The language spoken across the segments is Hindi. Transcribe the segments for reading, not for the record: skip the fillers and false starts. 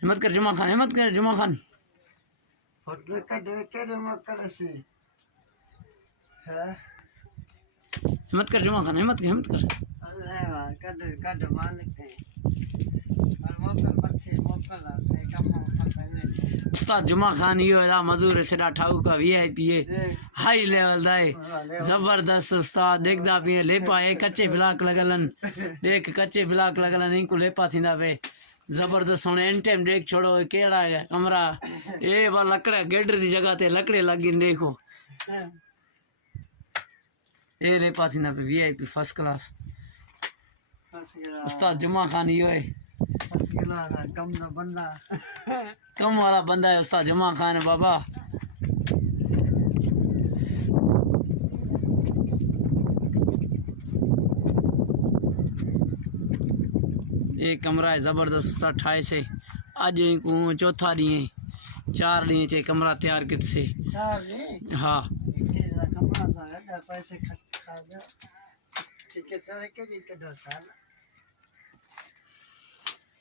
हिम्मत कर जुमा खान, हिम्मत कर जुमा खान। फोटो के जमा कर सी है। हिम्मत कर जुमा खान, हिम्मत कर। अल्लाह वाह कद मालिक है। और मोकल पत्थी मोकल आते कम पता उस्ताद जुमा खान यो है मजदूर सेड़ा ठाऊ का वीआईपी है, हाई लेवल दा है, जबरदस्त उस्ताद। देखदा पिए लेपा है कच्चे ब्लॉक लगलन, देख कच्चे ब्लॉक लगलन इनको लेपा थींदा पे जबरदस्त होने एन टाइम देख छोड़ो केड़ा है कमरा ए वा लकड़े गेडर दी जगह ते लकड़े लगी देखो ए लेपा थींदा पे वीआईपी फर्स्ट क्लास। उस्ताद जुमा खान यो है कम वाला बंदा है उस्ताद जुमा खान है बाबा। ये कमरा है जबरदस्त उस्ताद ठाए से अज को चौथा डी है 4 डी चे कमरा तैयार कित से। हाँ ठीक है चले के जी के डोसा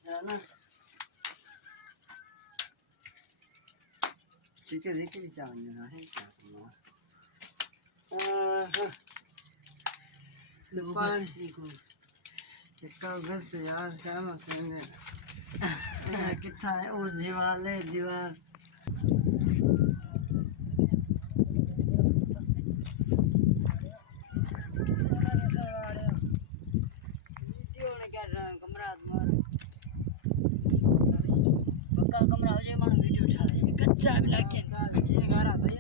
है ना ठीक है देखिए चाहिए ना है क्या दुकान इसका घर से यार क्या ना सुनने कितना है वो दीवार कमरा पक्का कमरा हो जाए मानो वीडियो उठा कच्चा भी लगे।